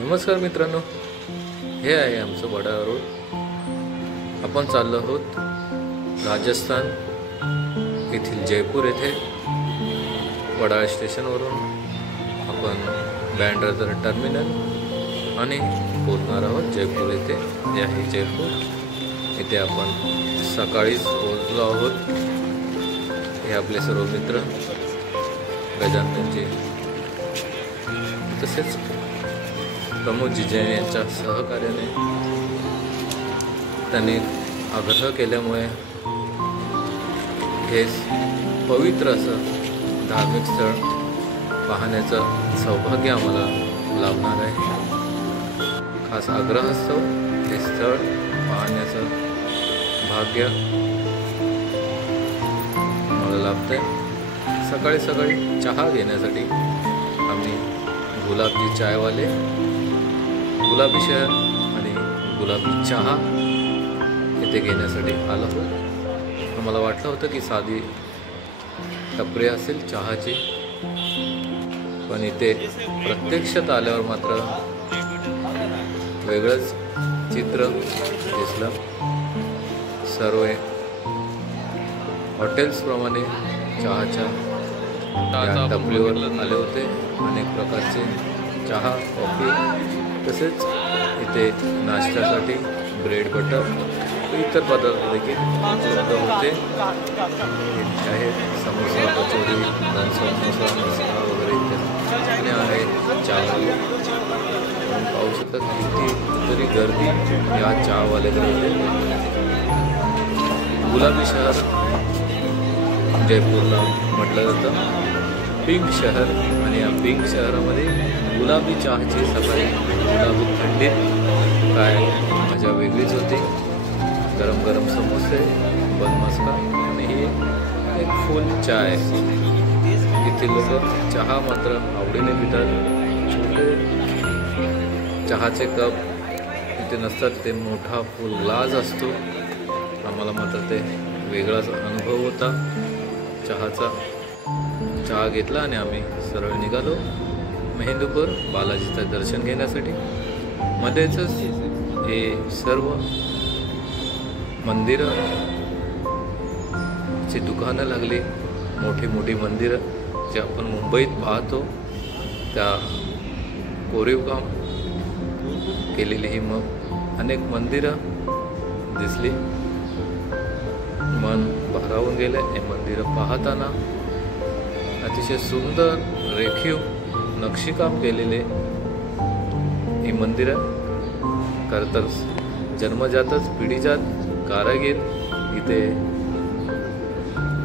नमस्कार मित्रांनो, हे आहे आमचं वडाळा रोड. आपण चाललो आहोत राजस्थान येथील जयपूर येथे. वडाळा स्टेशनवरून आपण बँड्रा टर्मिनल आणि पोहोचणार आहोत जयपूर येथे. हे आहे जयपूर. इथे आपण सकाळीच पोहोचलो आहोत. हे आपले सर्व मित्र गजाननजी तसेच प्रमोदजी जैन यांच्या सहकार्याने त्यांनी आग्रह केल्यामुळे हे पवित्र असं धार्मिक स्थळ पाहण्याचं सौभाग्य आम्हाला लाभणार आहे. खास आग्रहास्तव हे स्थळ पाहण्याचं भाग्य मला लाभतंय. सकाळी सकाळी चहा घेण्यासाठी आम्ही गुलाबजी चायवाले, गुलाबी शहर आणि गुलाबी चहा इथे घेण्यासाठी आलो होतो. मला वाटलं होतं की साधी टपरी असेल चहाची, पण इथे प्रत्यक्षात आल्यावर मात्र वेगळंच चित्र दिसलं. सर्व हॉटेल्सप्रमाणे चहाच्या टपरीवर आले होते. अनेक प्रकारचे चहा, कॉफी तसेच इथे नाश्त्यासाठी ब्रेड, बटर इतर पदार्थ देखील उपलब्ध होते. आहे समोसा, कचोरी, समोसा, मसाला वगैरे इत्यादी आहे. चहावाले पाहू शकता किती तरी गर्दी या चहावाल्याकडे होते. गुलाबी शहर जयपूरला म्हटलं जातं, पिंक शहर. आणि या पिंक शहरामध्ये गुलाबी चहाची सकाळी गुलाबी थंडीत काय मजा वेगळीच होती. गरम गरम समोसे, बन मस्का आणि ही एक फुल चाय. इथे लोक चहा मात्र आवडीने पितात. छोटे चहाचे कप इथे नसतात, ते मोठा फुल ग्लास असतो. आम्हाला मात्र ते वेगळाच अनुभव होता चहाचा. चहा घेतला आणि आम्ही सरळ निघालो मेहेंदूपूर बालाजीचं दर्शन घेण्यासाठी. मध्येच हे सर्व मंदिरं ची दुकानं लागली. मोठी मोठी मंदिरं जे आपण मुंबईत पाहतो त्या कोरीव काम केलेली ही अनेक मंदिरं दिसली. मन भारावून गेले हे मंदिरं पाहताना. अतिशय सुंदर रेखीव नक्षीकाम केलेले ही मंदिरं. खरं तर जन्मजातच पिढीजात कारागीर इथे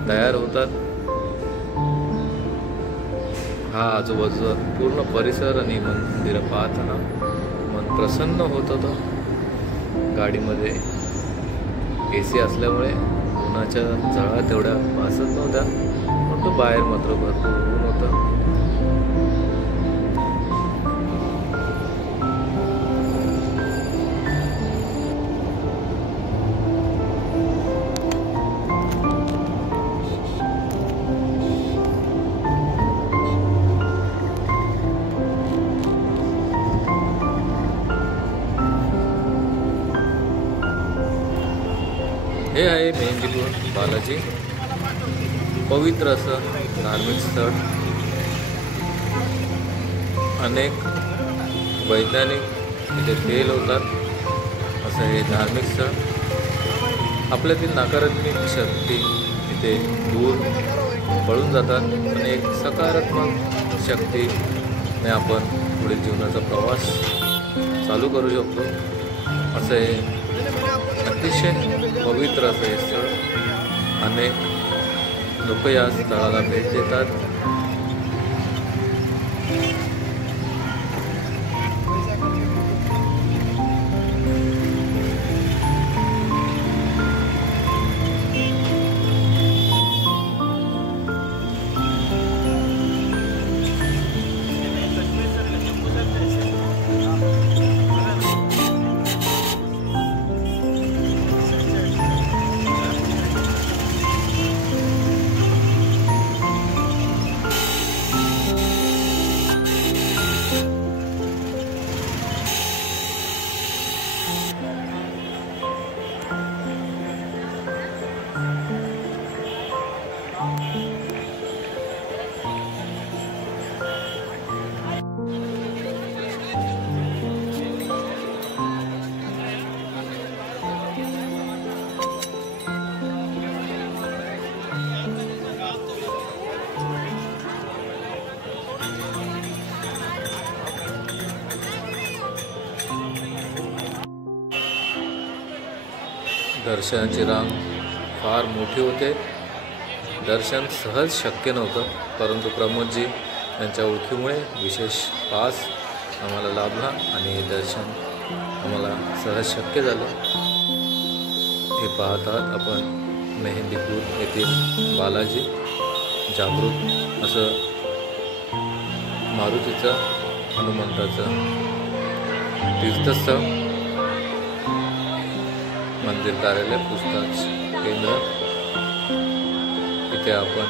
तयार होतात. हा आजूबाजूचा पूर्ण परिसर आणि मंदिरं पाहताना मन प्रसन्न होत होतं. गाडीमध्ये AC असल्यामुळे उन्हाच्या झळा तेवढ्या भासत नव्हत्या, परंतु बाहेर मात्र भरपूर ऊन होतं. हे आहे मेहेंदीपूर बालाजी, पवित्र असं धार्मिक स्थळ. अनेक वैज्ञानिक इथे फेल होतात असं हे धार्मिक स्थळ. आपल्यातील नकारात्मक शक्ती इथे दूर पळून जातात आणि एक सकारात्मक शक्तीने आपण पुढील जीवनाचा प्रवास चालू करू शकतो. असं हे अतिशय पवित्र असं हे स्थळ. अनेक लोक या स्थळाला भेट देतात. दर्शनाची रांग फार मोठी होते. दर्शन सहज शक्य नव्हतं, परंतु प्रमोदजी यांच्या ओळखीमुळे विशेष पास आम्हाला लाभला आणि दर्शन आम्हाला सहज शक्य झालं. हे पाहतात आपण मेहंदीपूर येथील बालाजी जागृत असं मारुतीचं हनुमंताचं तीर्थस्थळ मंदिर कार्यालय पुस्तक केंद्र. इथे आपण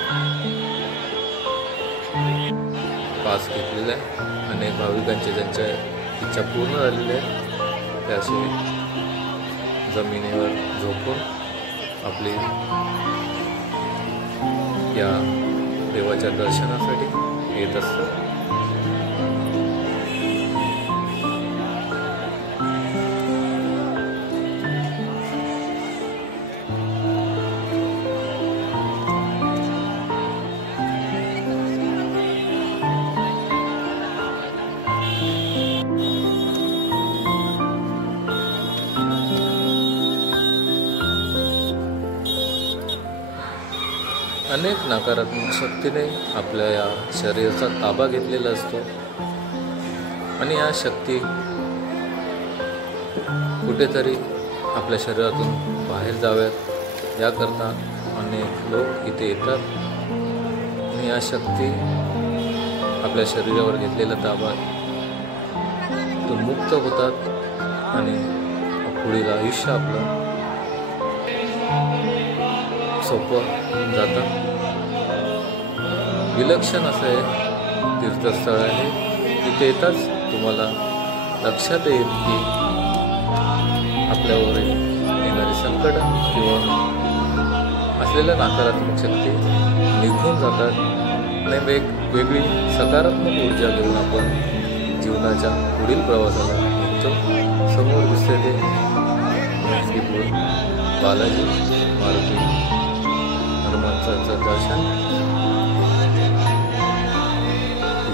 पास घेतलेला आहे. अनेक भाविकांचे ज्यांच्या इच्छा पूर्ण झालेल्या आहेत ते असे जमिनीवर झोपून आपली या देवाच्या दर्शनासाठी येत असतात. अनेक नकारात्मक शक्तीने आपल्या या शरीराचा ताबा घेतलेला असतो आणि या शक्ती कुठेतरी आपल्या शरीरातून बाहेर जाव्यात याकरता अनेक लोक इथे येतात आणि या शक्ती आपल्या शरीरावर घेतलेला ताबा तो मुक्त होतात आणि पुढील आयुष्य आपलं सोपं जातं. विलक्षण असं हे तीर्थस्थळ आहे. तिथे येताच तुम्हाला लक्षात येईल की आपल्यावर येणारी संकट किंवा असलेल्या नकारात्मक शक्ती निघून जातात आणि वेगवेगळी सकारात्मक ऊर्जा घेऊन आपण जीवनाच्या पुढील प्रवासाला निघतो. समोर दिसते ते मेहंदीपूर बालाजी मारुती हनुमंताचं दर्शन.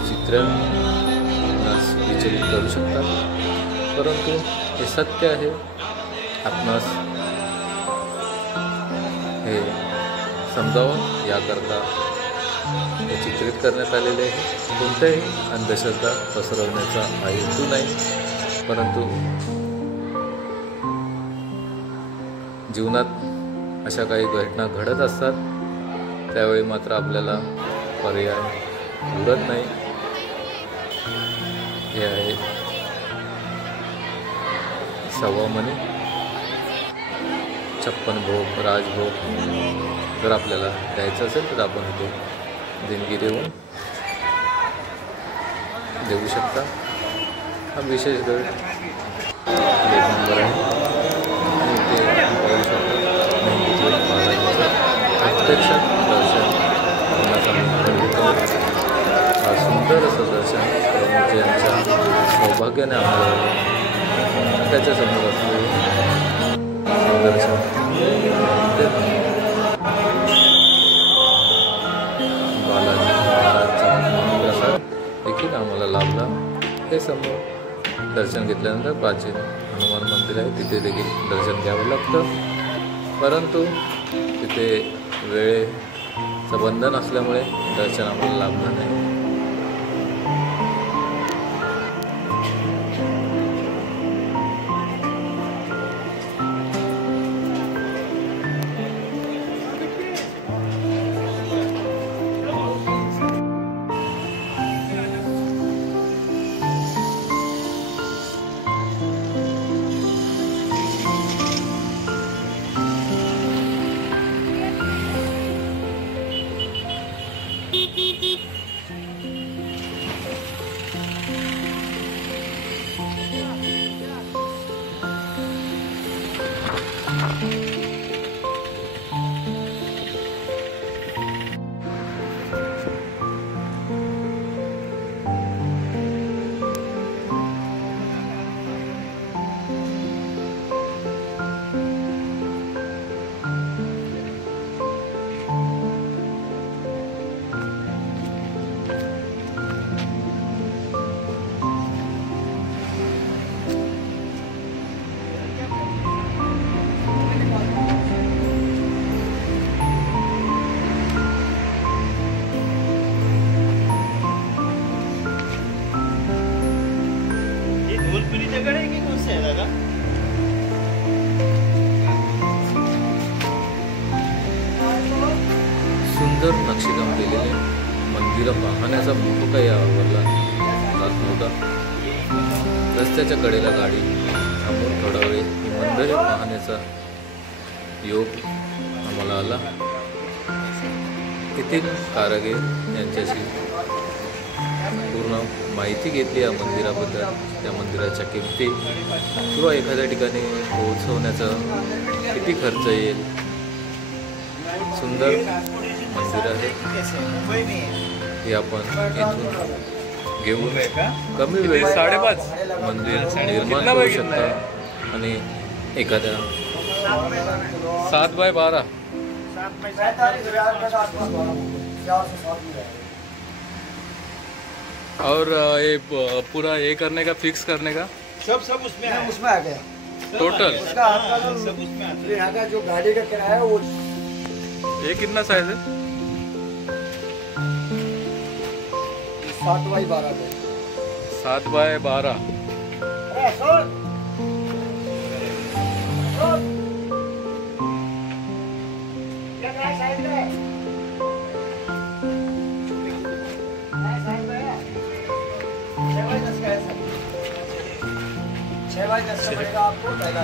चित्र विचलित करू शकतात, परंतु हे सत्य आहे. आपणास हे समजावून याकरता हे चित्रित करण्यात आलेले आहे. कोणत्याही अंधश्रद्धा पसरवण्याचा हा हेतू नाही, परंतु जीवनात अशा काही घटना घडत असतात त्यावेळी मात्र आपल्याला पर्याय उरत नाही. हे आहे सव्वामणी 56 भोग राजभोग. जर आपल्याला द्यायचं असेल तर आपण इथे देणगी देऊ शकता. हा विशेष गड 1 नंबर आहे आणि इथे पाहू शकता मेहंदीपूर बालाजीचं प्रत्यक्षात दर्शन होण्याचा हा सुंदर असं दर्शन प्रभूजी यांच्या सौभाग्याने आम्हाला त्याच्यासमोर असलेलं दर्शन बालाजी महाराजचा प्रसाद देखील आम्हाला लाभला. हे समोर दर्शन घेतल्यानंतर प्राचीन हनुमान मंदिर आहे, तिथे देखील दर्शन घ्यावं लागतं, परंतु तिथे वेळेचं बंधन असल्यामुळे दर्शन आम्हाला लाभलं नाही. मंदिरं पाहण्याचा फोटो काही आवडला जात नव्हता. रस्त्याच्या कडेला गाडी थांबून थोडा वेळ ही मंदिरे पाहण्याचा योग आम्हाला आला. किती कारागीर यांच्याशी पूर्ण माहिती घेतली या मंदिराबद्दल, त्या मंदिराच्या किमती किंवा एखाद्या ठिकाणी पोहोचवण्याचा किती खर्च येईल. सुंदर मंदिर आहे हे आपण इथून घेऊन कमी वेळेत 5:30 मंदिर निर्माण करू शकता. आणि एखाद्या 7x12 और ये पूरा ये करने का, फिक्स करने का सब उसमें आ गया टोटल उसका सब उसमें आता है। यहाँ का जो गाड़ी का किराया है वो ये कितना साइज है? 7x12 है। 7x12 6x10 पड़ेगा आपको पहला।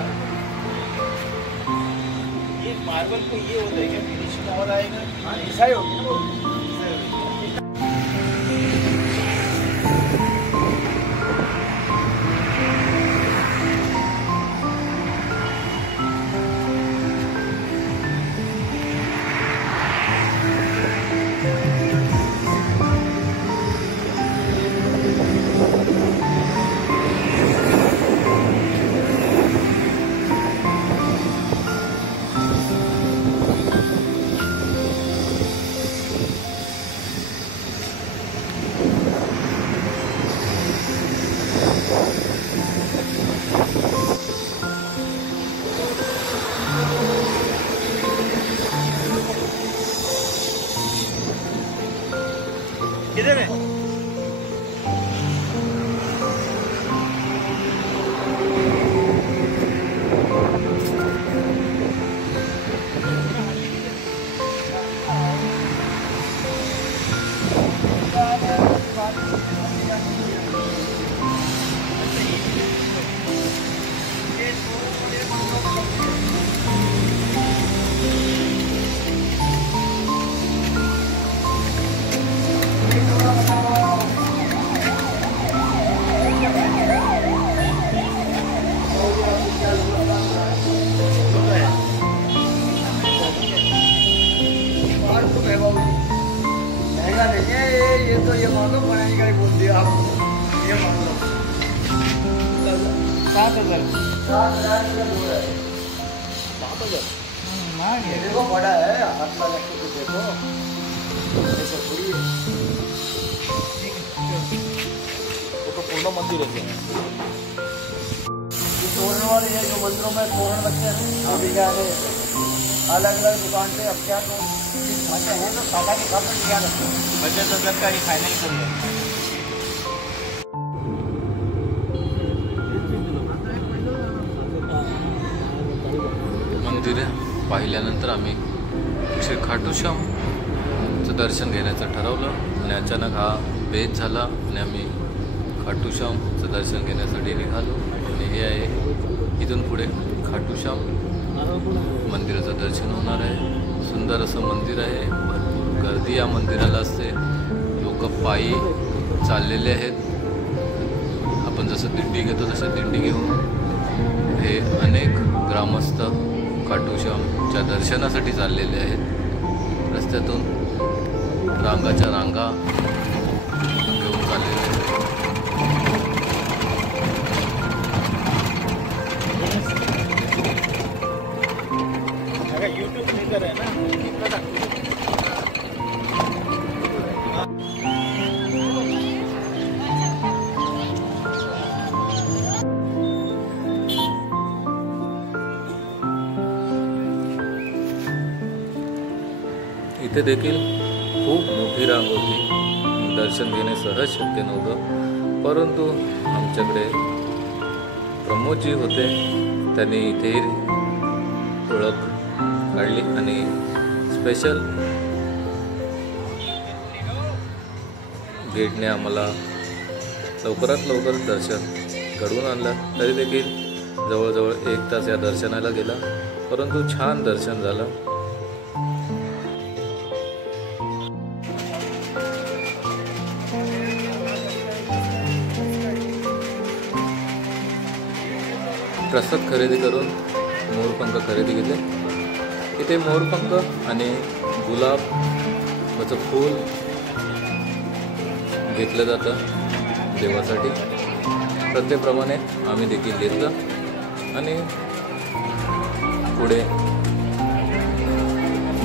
ये मार्बल को ये होता है क्या फिनिशिंग और आएगा? हाँ ऐसा ही होगी ना वो। किधर है? महंगा नहीं है ये तो ये मान लो बनाने का ही बोल दिया आप। ये मान लो 7,000 ये देखो बड़ा है, हाथ लगा के तो देखो ऐसा थोड़ी है। वो तो पूर्ण मंदिर है। ये तोरण वाले ये जो मंदिरों में तोरण लगते हैं अभी क्या है अलग अलग दुकान पे अब क्या तो खाते हैं तो सादा के खाते हैं क्या रखते हैं बच्चे तो का ही खाना ही चाहिए। मंदिर पाहिल्यानंतर आम्ही श्री खाटू श्यामचं दर्शन घेण्याचं ठरवलं आणि अचानक हा बेत झाला आणि आम्ही खाटू श्यामचं दर्शन घेण्यासाठी निघालो. आणि हे आहे इथून पुढे खाटू श्याम मंदिराचं दर्शन होणार आहे. सुंदर असं मंदिर आहे. भरपूर गर्दी या मंदिराला असते. लोक पायी चाललेले आहेत. आपण जसं दिंडी घेतो तसं दिंडी घेऊन हे अनेक ग्रामस्थ खाटू श्यामच्या दर्शनासाठी चाललेले आहेत. रस्त्यातून रांगाच्या रांगा घेऊन चाललेले आहेत. यूट्यूब लेकर है ना कितना इथे देखील खूप मोठी रांग होती. दर्शन घेणे सहज शक्य नव्हतं. परंतु आमच्याकडे प्रमोदजी होते. त्यांनी इथेही ओळख काढली आणि स्पेशल गेटने आम्हाला लवकरात लवकर दर्शन घडवून आणलं. तरी देखील जवळजवळ 1 तास या दर्शनाला गेला, परंतु छान दर्शन झालं. प्रसाद खरेदी करून मोरपंख खरेदी केले. इथे मोरपंख आणि गुलाबाचं फूल घेतलं जातं देवासाठी. प्रत्येप्रमाणे आम्ही देखील घेतलं आणि पुढे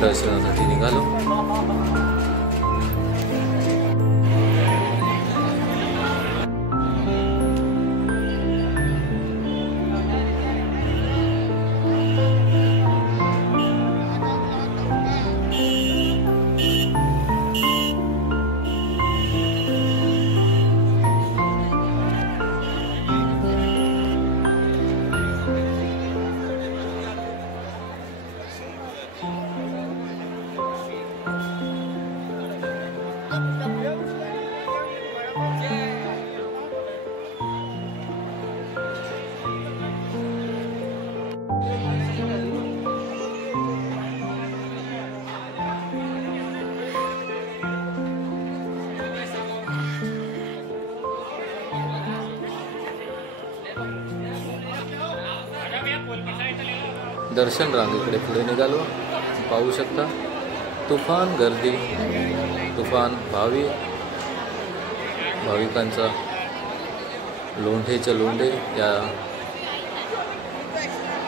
दर्शनासाठी निघालो. दर्शन रांगेकडे पुढे निघालो. पाहू शकता तुफान गर्दी, तुफान भाविकांचा लोंढेच्या लोंढे या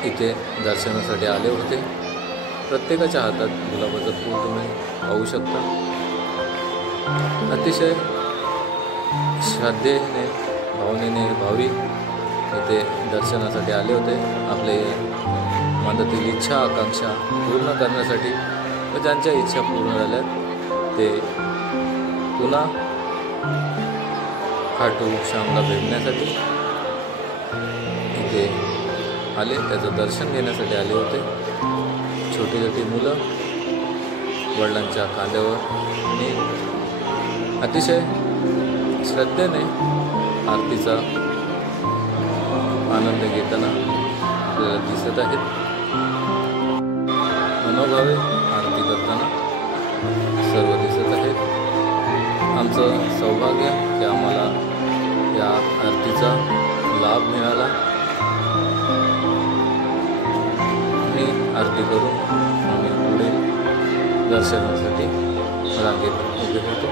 इथे दर्शनासाठी आले होते. प्रत्येकाच्या हातात गुलाबाचं फूल तुम्ही पाहू शकता. अतिशय श्रद्धेने भावनेने भाविक इथे दर्शनासाठी आले होते. आपले मनातील इच्छा आकांक्षा पूर्ण करण्यासाठी व ज्यांच्या इच्छा पूर्ण झाल्यात ते पुन्हा खाटू श्यामला भेटण्यासाठी इथे आले, त्याचं दर्शन घेण्यासाठी आले होते. छोटी छोटी मुलं वडिलांच्या खांद्यावर आणि अतिशय श्रद्धेने आरतीचा आनंद घेताना आपल्याला दिसत आहेत. मनोभावे आरती करताना सर्व दिसत आहेत. आमचं सौभाग्य की आम्हाला या आरतीचा लाभ मिळाला आणि आरती करून आम्ही पुढे दर्शनासाठी रांगेत उभे होतो.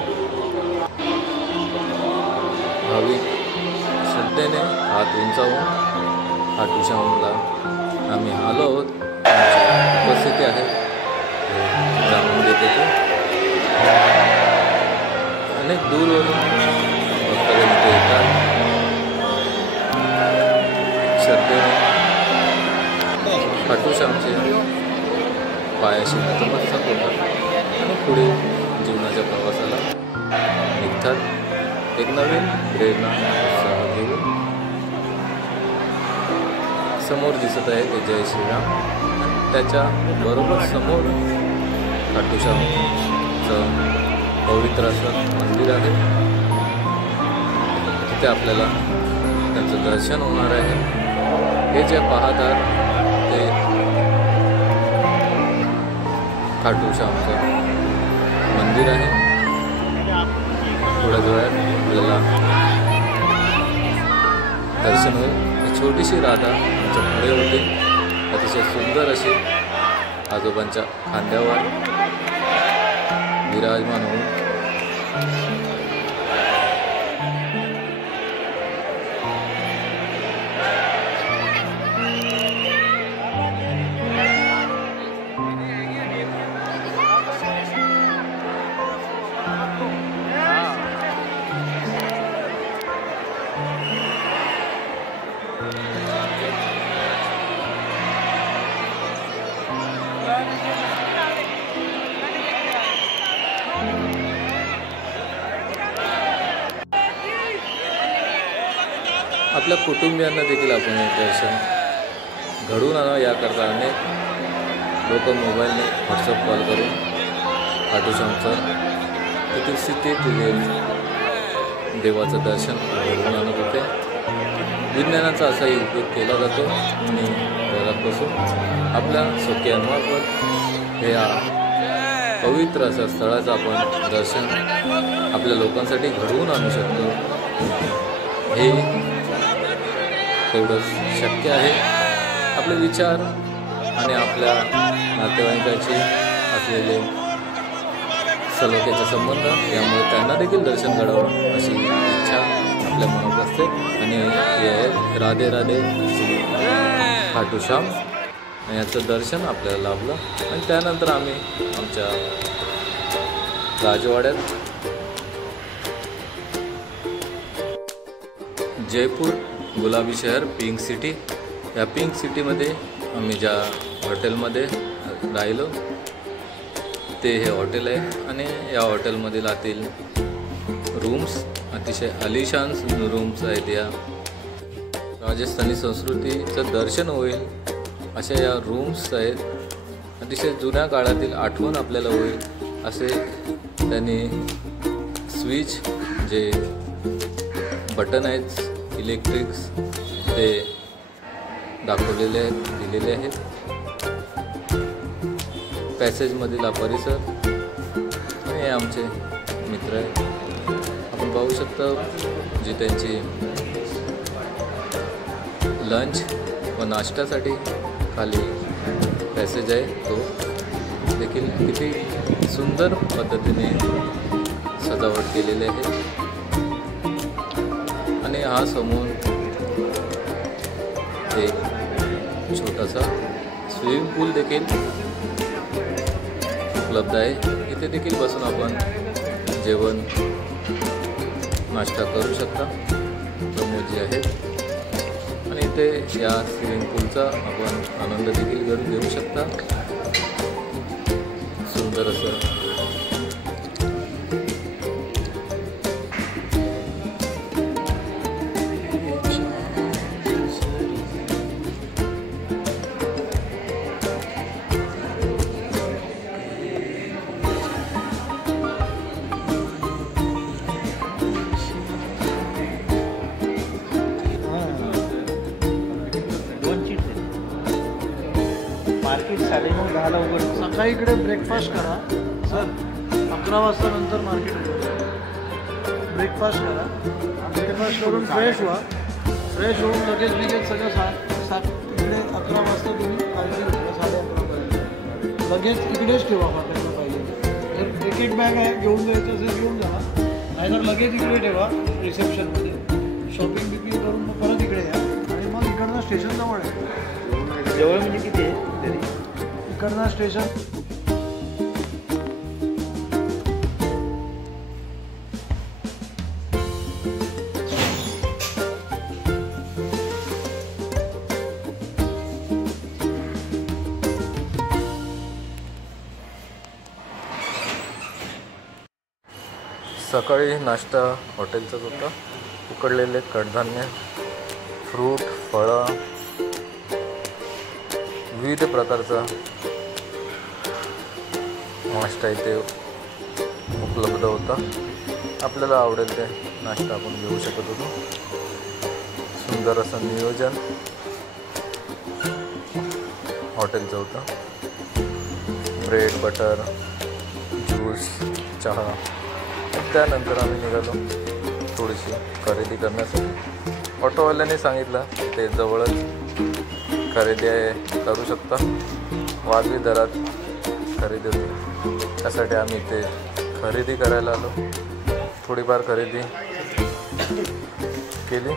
भाविक श्रद्धेने हात उंचावून खाटू श्यामला आम्ही आलो आहोत, आमची उपस्थिती आहे जाणून देत होतो. अनेक दूरवरून भक्तगण इथे येतात. श्रद्धेने खाटू श्यामचे पायाशी नतमस्तक होतात आणि पुढे जीवनाच्या प्रवासाला निघतात. एक नवीन प्रेरणा उत्साह घेऊन समोर दिसत आहे ते जय श्रीराम. त्याच्या बरोबर समोर खाटू श्यामचं पवित्र असं मंदिर आहे. तिथे आपल्याला त्यांचं दर्शन होणार आहे. हे जे पाहत आहात ते खाटू श्यामचं मंदिर आहे. थोड्या वेळात आपल्याला दर्शन होईल. छोटीशी राधा आमच्या पुढे होते, अतिशय सुंदर अशी आजोबांच्या खांद्यावर विराजमान होऊन आपल्या कुटुंबियांना देखील आपण हे दर्शन घडवून आणावं याकरता अनेक लोक मोबाईलने व्हॉट्सअप कॉल करून खाटू श्यामचं किती स्थिती दिली देवाचं दर्शन घडवून आणत होते. विज्ञानाचा असाही उपयोग केला जातो आणि घरात बसून आपल्या सोक्यांमार्फत हे पवित्र असं स्थळाचं आपण दर्शन आपल्या लोकांसाठी घडवून आणू शकतो. हे तेवढंच शक्य आहे. आपले विचार आणि आपल्या नातेवाईकांचे असलेले सलोख्याचे संबंध यामुळे त्यांना देखील दर्शन घडावं अशी इच्छा आपल्या मनात असते. आणि हे राधे राधे श्री खाटू श्याम याचं दर्शन आपल्याला लाभलं. आणि त्यानंतर आम्ही आमच्या राजवाड्यात जयपूर गुलाबी शहर पिंक सिटी, या पिंक सिटीमध्ये आम्ही ज्या हॉटेलमध्ये राहिलो ते हे हॉटेल आहे. आणि या हॉटेलमधील आतील रूम्स अतिशय आलिशान रूम्स आहेत. या राजस्थानी संस्कृतीचं दर्शन होईल अशा या रूम्स आहेत. अतिशय जुन्या काळातील आठवण आपल्याला होईल असे त्यांनी स्विच जे बटन आहेत इलेक्ट्रिक्स ते दाखवलेले आहेत, दिलेले आहेत. पॅसेजमधील हा परिसर हे आमचे मित्र आहेत. आपण पाहू शकता जी त्यांची लंच व नाश्त्यासाठी खाली पॅसेज आहे तो देखील किती सुंदर पद्धतीने सजावट केलेली आहे. आणि हा समोर एक छोटासा स्विमिंग पूल देखील उपलब्ध आहे. इथे देखील बसून आपण जेवण नाश्ता करू शकता. प्रमोद जी आहेत आणि इथे या स्विमिंग पूलचा आपण आनंद देखील घेऊ शकता. सुंदर असं मार्केट 9:30 उघडतं. सकाळी इकडे ब्रेकफास्ट करा सर. 11 वाजता नंतर मार्केट उघडतं. ब्रेकफास्ट करा. ब्रेकफास्ट करून फ्रेश व्हा. फ्रेश होऊन लगेच सगळं सात इकडे 11 वाजता तुम्ही काळजी घेतला 11:30 लगेच इकडेच ठेवा हॉटेलला पाहिजे. जर क्रिकेट बॅग आहे घेऊन जायचं असेल घेऊन जा, नाहीतर लगेच इकडे ठेवा रिसेप्शनमध्ये. शॉपिंग बिपिंग करून मग परत इकडे या. आणि मग इकडनं स्टेशन जवळ आहे. जवळ म्हणजे किती आहे तरी? इकडनं स्टेशन सकाळी नाश्ता हॉटेलचाच होता. उकडलेले कडधान्य, फ्रूट, फळं, विविध प्रकारचा नाश्ता इथे उपलब्ध होता. आपल्याला आवडेल ते नाश्ता आपण घेऊ शकत होतो. सुंदर असं नियोजन हॉटेलचं होतं. ब्रेड, बटर, ज्यूस, चहा. त्यानंतर आम्ही निघालो थोडीशी खरेदी करण्यासाठी. ऑटोवाल्याने सांगितलं ते जवळच खरेदी करू शकता, वाजवी दरात खरेदी होती. त्यासाठी आम्ही ते खरेदी करायला आलो. थोडीफार खरेदी केली.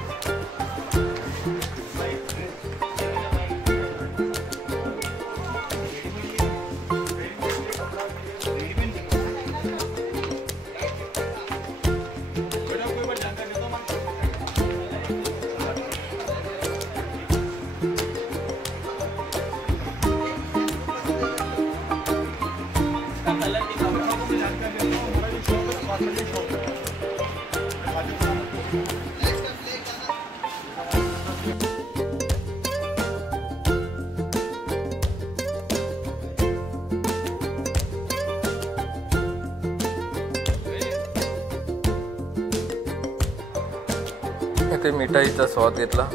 इथे मिठाईचा स्वाद घेतला.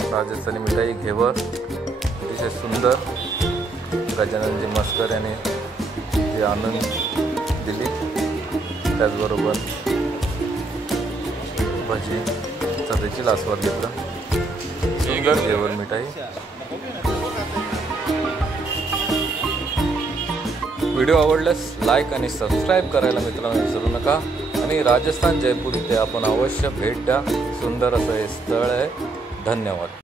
राजस्थानी मिठाई घेवर अतिशय सुंदर. गजाननजी मस्कर याने ती आनंद दिली. त्याचबरोबर भजीचा देखील आस्वाद घेतला. सुंदर घेवर मिठाई. व्हिडिओ आवडल्यास लाईक आणि सबस्क्राईब करायला मित्रांनो विसरू नका. आणि राजस्थान जयपूर इथे आपण अवश्य भेट द्या. सुंदर असं हे स्थळ आहे. धन्यवाद.